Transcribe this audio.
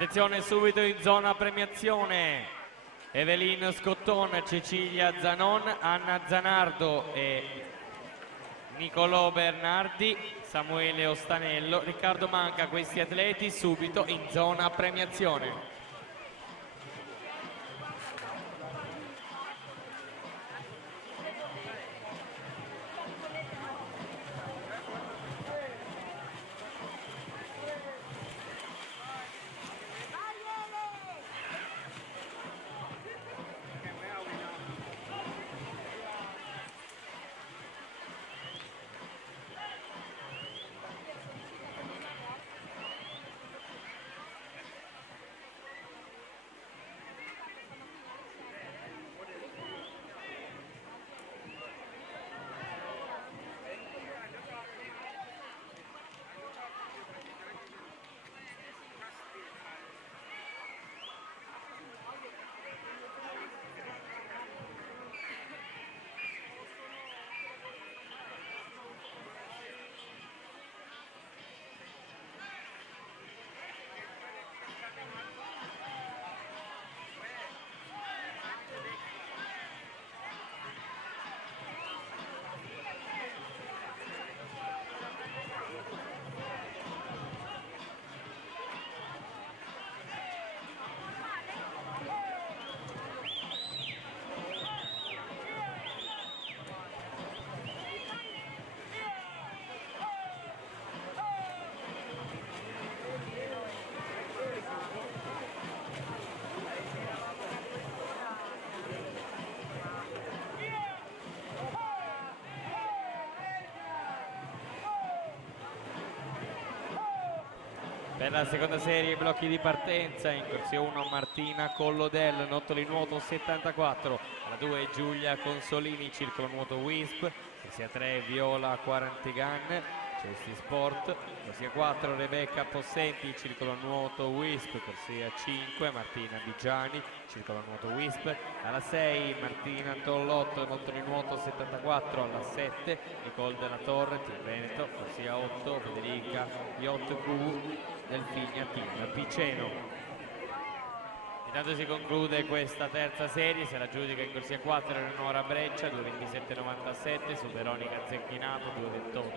Attenzione, subito in zona premiazione Evelyn Scotton, Cecilia Zanon, Anna Zanardo e Nicolò Bernardi, Samuele Ostanello, Riccardo Manca. Questi atleti subito in zona premiazione. Per la seconda serie blocchi di partenza, in corsia 1 Martina Collodel, nottoli nuoto 74, alla 2 Giulia Consolini, circolo nuoto WISP, corsia 3 Viola Quarantigan, cesti sport, corsia 4 Rebecca Possenti, circolo nuoto WISP, corsia 5 Martina Bigiani, circolo nuoto WISP, alla 6 Martina Tollotto, nottoli nuoto 74, alla 7 Nicole della Torre, Team Veneto, corsia 8 Federica Yacht Delfigna Team Piceno. Intanto si conclude questa terza serie, se la giudica in corsia 4 Eleonora Breccia, 2:27,97 su Veronica Zecchinato, 2:28.